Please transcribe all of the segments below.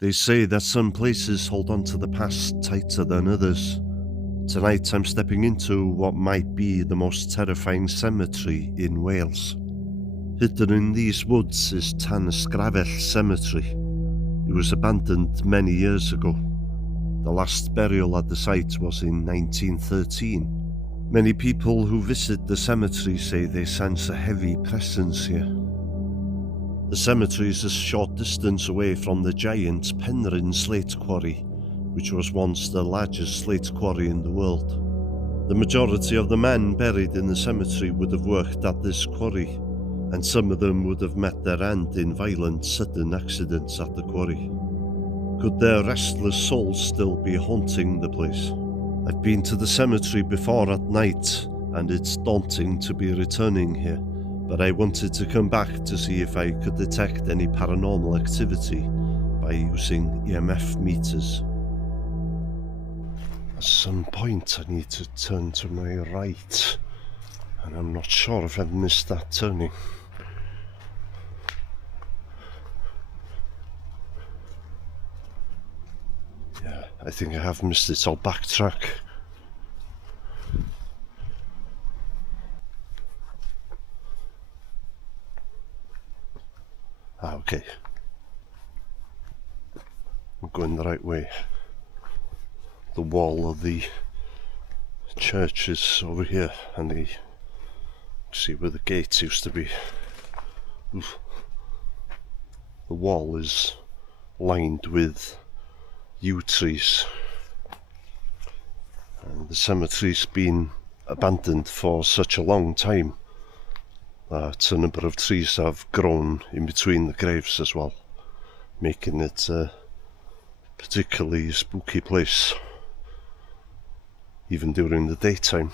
They say that some places hold on to the past tighter than others. Tonight I'm stepping into what might be the most terrifying cemetery in Wales. Hidden in these woods is Tanysgrafell Cemetery. It was abandoned many years ago. The last burial at the site was in 1913. Many people who visit the cemetery say they sense a heavy presence here. The cemetery is a short distance away from the giant Penrhyn slate quarry, which was once the largest slate quarry in the world. The majority of the men buried in the cemetery would have worked at this quarry, and some of them would have met their end in violent, sudden accidents at the quarry. Could their restless souls still be haunting the place? I've been to the cemetery before at night, and it's daunting to be returning here, but I wanted to come back to see if I could detect any paranormal activity by using EMF meters. At some point I need to turn to my right, and I'm not sure if I've missed that turning. Yeah, I think I have missed it. I'll backtrack. Okay. I'm going the right way. The wall of the church is over here, and you see where the gates used to be. Oof. The wall is lined with yew trees, and the cemetery's been abandoned for such a long time that a number of trees have grown in between the graves as well, making it a particularly spooky place, even during the daytime.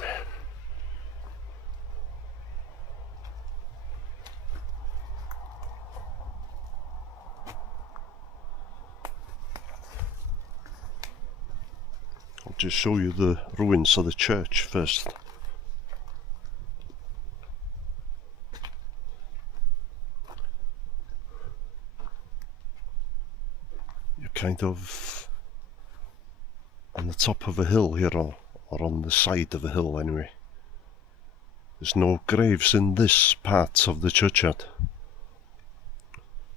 I'll just show you the ruins of the church first. You're kind of on the top of a hill here, or on the side of a hill anyway. There's no graves in this part of the churchyard.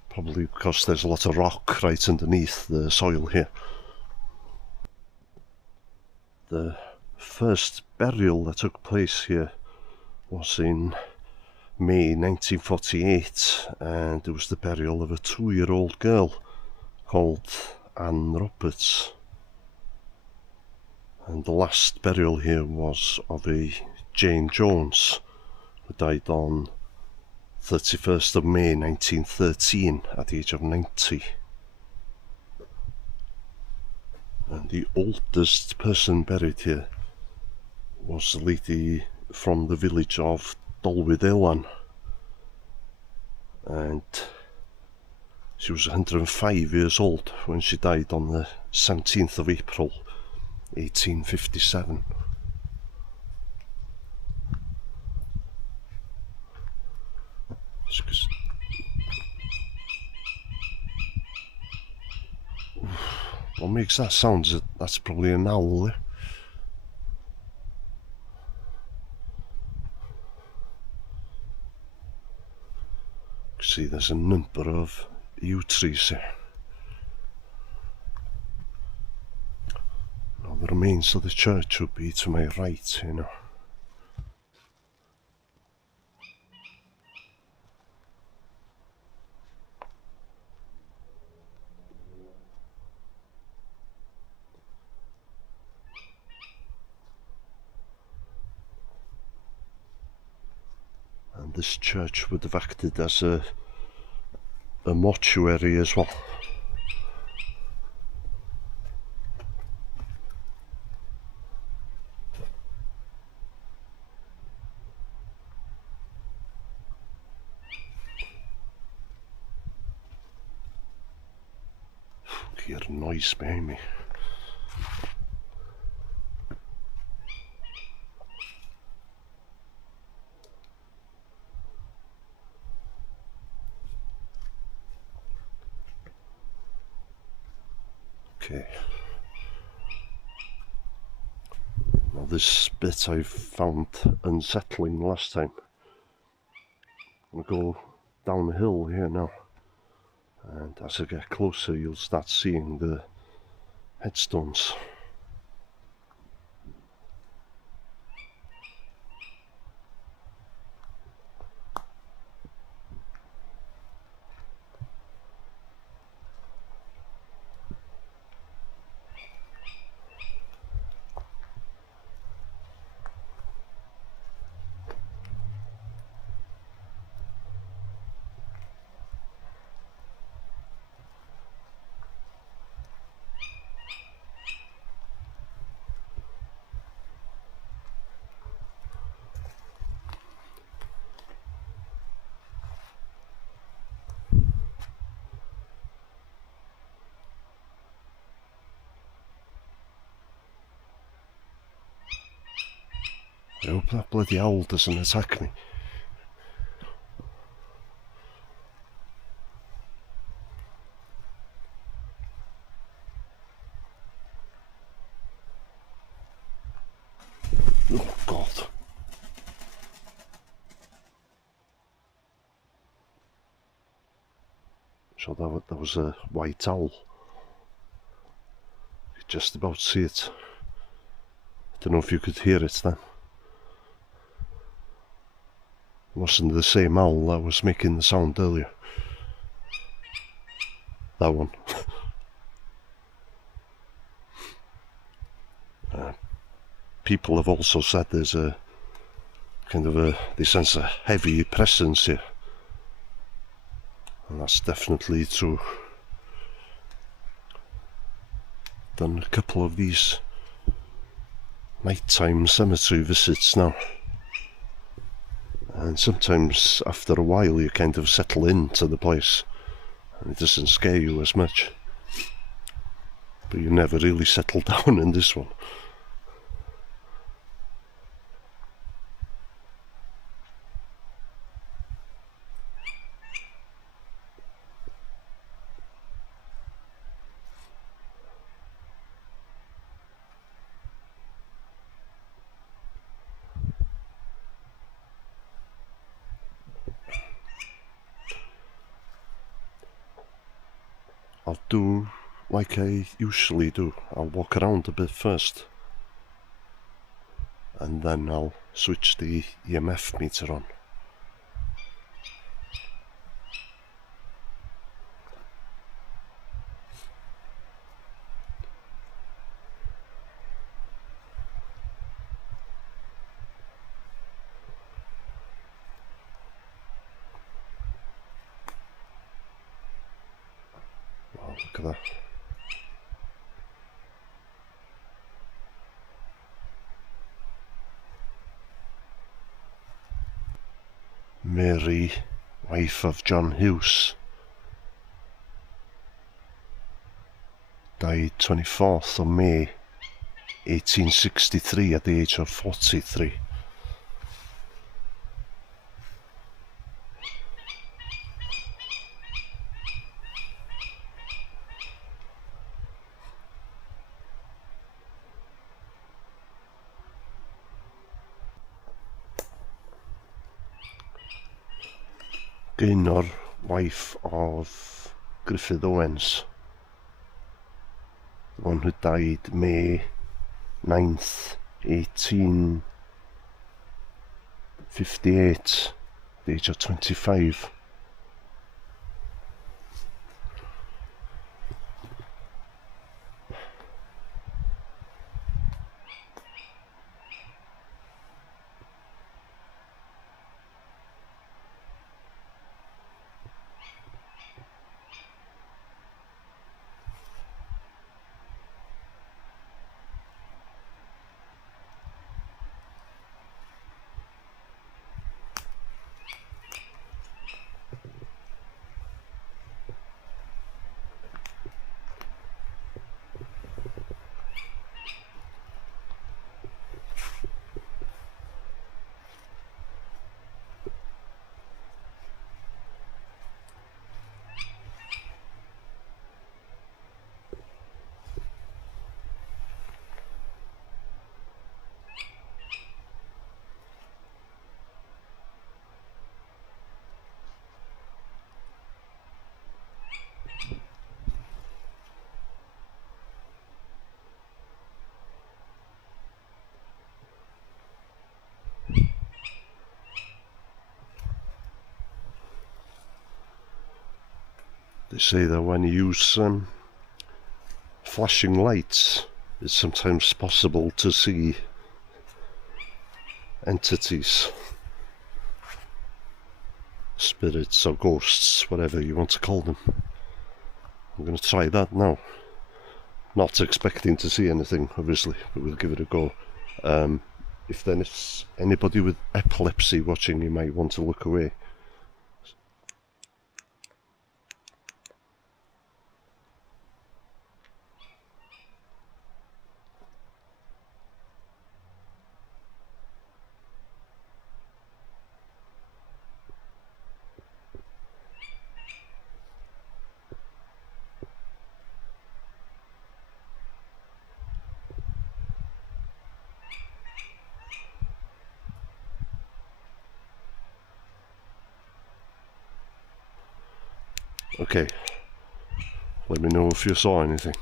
Probably because there's a lot of rock right underneath the soil here. The first burial that took place here was in May 1948, and it was the burial of a 2-year-old girl called Anne Roberts. And the last burial here was of a Jane Jones, who died on 31st of May 1913 at the age of 90. And the oldest person buried here was a lady from the village of Dolwyddelan, and she was 105 years old when she died on the 17th of April 1857. What makes that sound? That's probably an owl there. See, there's a number of yew trees here. Now the remains of the church would be to my right, you know. And this church would have acted as a mortuary as well. I hear a noise behind me. Okay. Now this bit I found unsettling last time. I'll go down a hill here now, and as I get closer you'll start seeing the headstones. I hope that bloody owl doesn't attack me. Oh God. So that was a white owl. You could just about see it. I don't know if you could hear it then. It wasn't the same owl that was making the sound earlier. That one. People have also said there's a kind of they sense a heavy presence here. And that's definitely true. Done a couple of these nighttime cemetery visits now. And sometimes after a while you kind of settle into the place and it doesn't scare you as much. But you never really settle down in this one. I'll do like I usually do. I'll walk around a bit first. And then I'll switch the EMF meter on. Wow, look at that. Mary, wife of John Hughes, died 24th of May 1863 at the age of 43. Gaynor, wife of Griffith Owens, the one who died May 9th, 1858, the age of 25. say that when you use flashing lights, it's sometimes possible to see entities, spirits or ghosts, whatever you want to call them. I'm going to try that now. Not expecting to see anything, obviously, but we'll give it a go. If there's anybody with epilepsy watching, you might want to look away. Okay, let me know if you saw anything.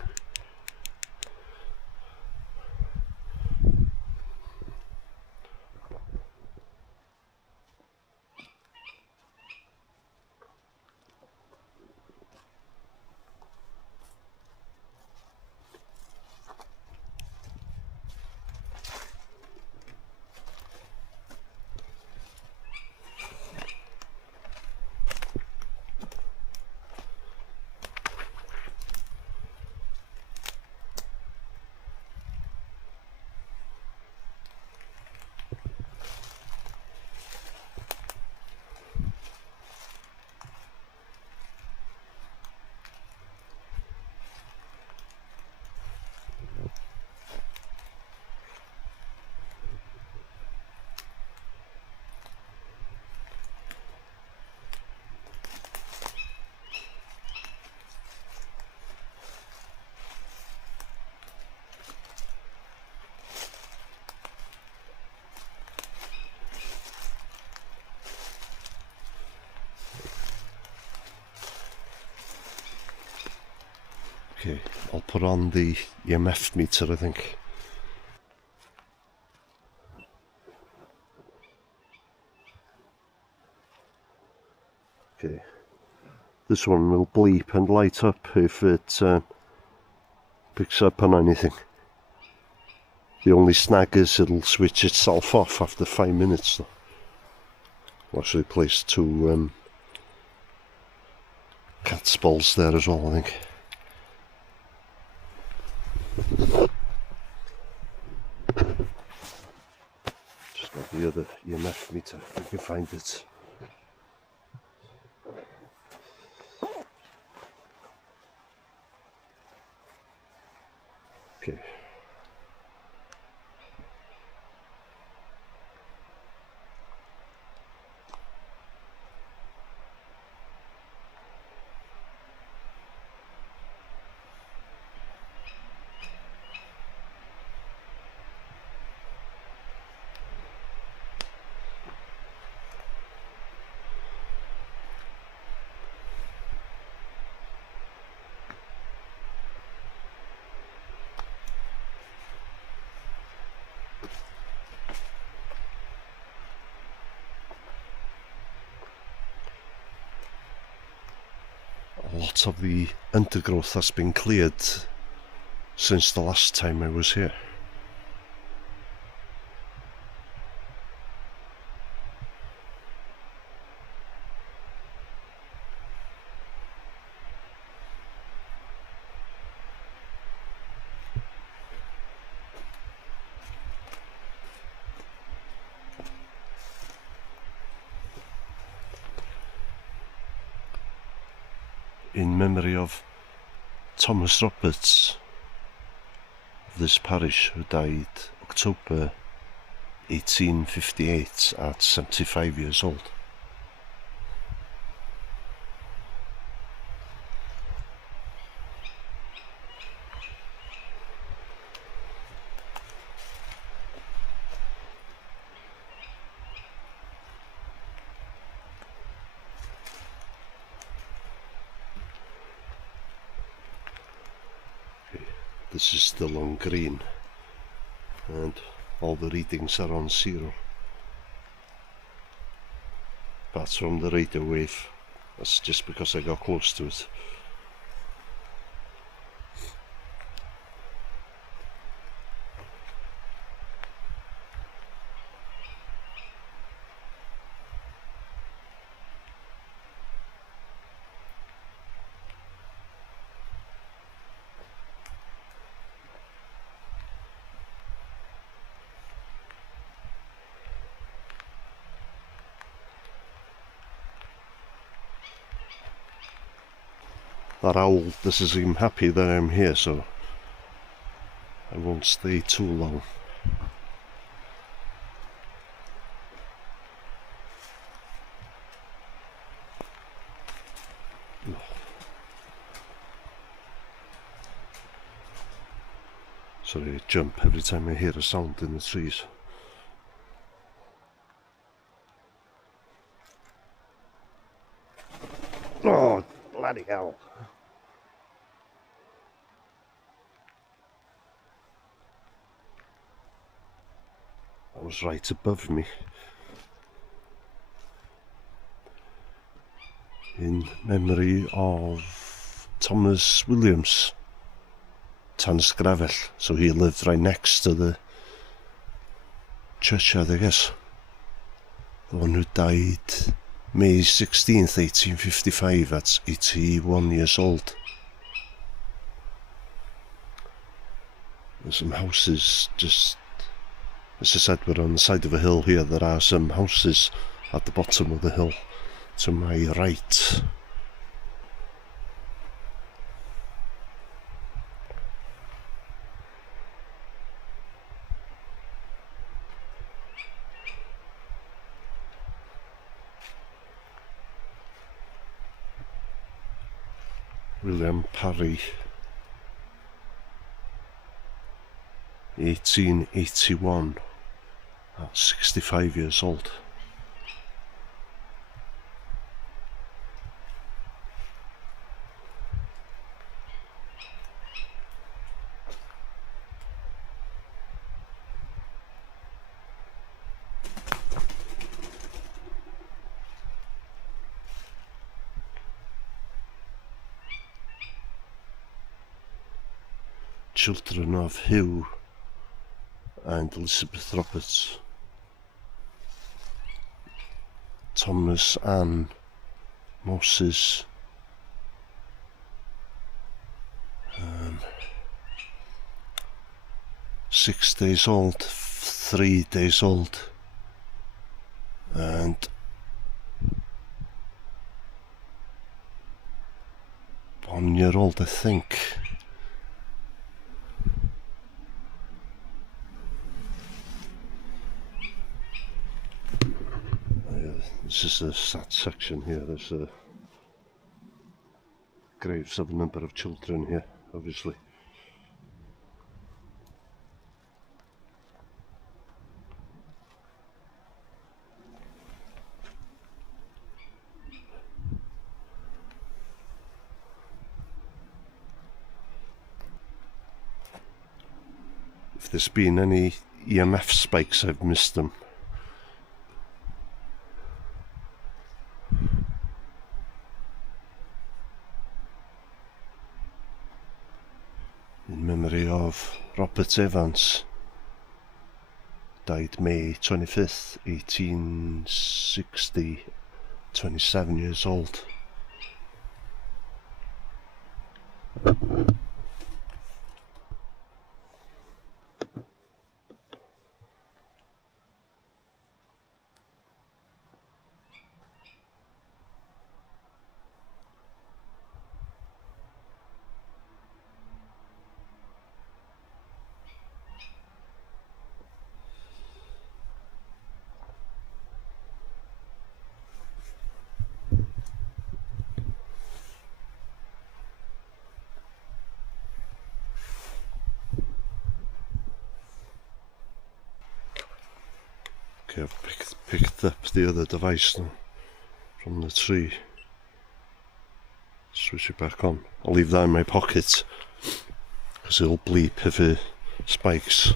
Okay, I'll put on the EMF meter, I think. Okay, this one will bleep and light up if it picks up on anything. The only snag is it'll switch itself off after 5 minutes though. I'll actually place 2 cat's balls there as well, I think. Just got the other EMF meter, if we can find it. Okay. A lot of the undergrowth has been cleared since the last time I was here. In memory of Thomas Roberts of this parish, who died October 1858 at 75 years old. This is still on green and all the readings are on 0. Apart from the radio wave, that's just because I got close to it. That owl doesn't seem happy that I'm here, so I won't stay too long. Sorry, I jump every time I hear a sound in the trees. Oh, bloody hell. That was right above me. In memory of Thomas Williams, Tanysgrafell. So he lived right next to the churchyard, I guess. The one who died May 16th, 1855 at 81 years old. There's some houses just, as I said, we're on the side of a hill here. There are some houses at the bottom of the hill to my right. William Parry, 1881, at 65 years old. Children of Hugh and Elizabeth Roberts, Thomas Ann Moses, 6 days old, 3 days old, and one-year-old, I think. This is a sad section here. There's graves of a number of children here, obviously. If there's been any EMF spikes, I've missed them. In memory of Robert Evans, died May 25th, 1860, 27 years old. Okay, I've picked up the other device now from the tree. Switch it back on. I'll leave that in my pocket because it'll bleep if it spikes.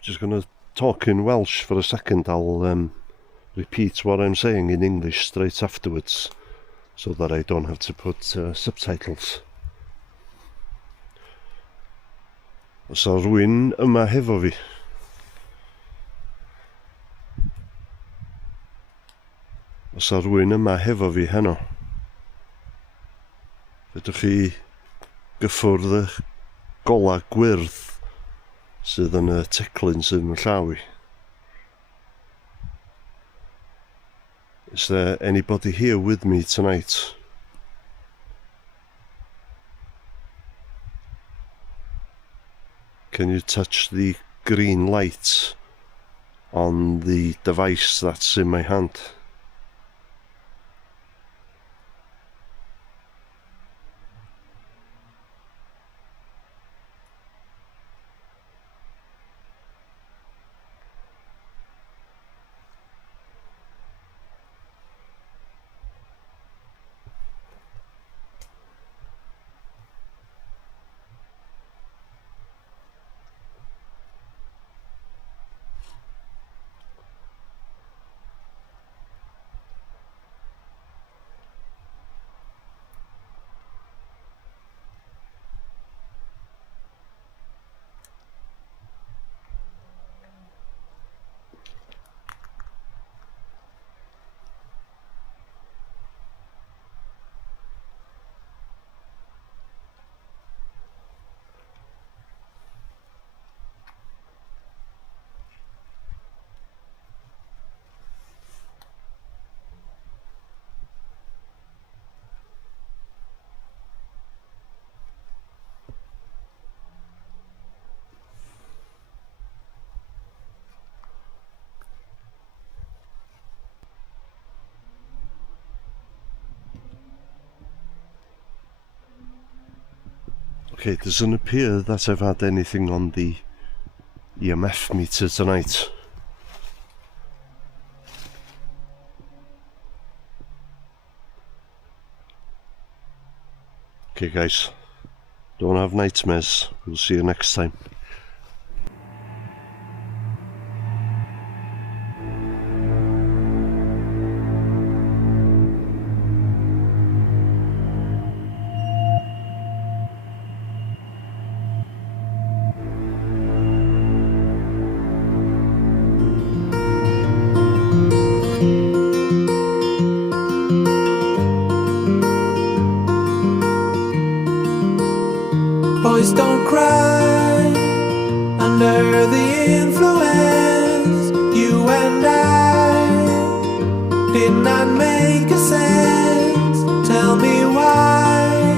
Just going to talk in Welsh for a second. I'll repeat what I'm saying in English straight afterwards, so that I don't have to put subtitles. Os o'r rhywun yma hefo fi? Os o'r rhywun yma hefo fi heno? Fedrwch chi gyffwrdd y gola gwyrdd sydd yn ticlin sydd yn llaw i. Is there anybody here with me tonight? Can you touch the green light on the device that's in my hand? Okay, it doesn't appear that I've had anything on the EMF meter tonight. Okay guys, don't have nightmares. We'll see you next time. Boys don't cry under the influence. You and I did not make a sense. Tell me why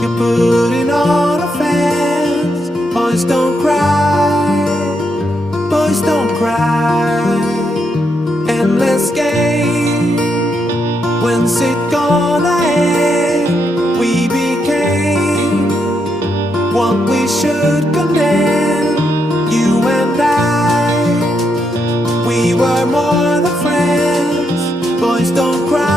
you're putting on a fence. Boys don't cry, boys don't cry. Endless game, when's it gonna end? We became what we should condemn. You and I, we were more than friends. Boys don't cry.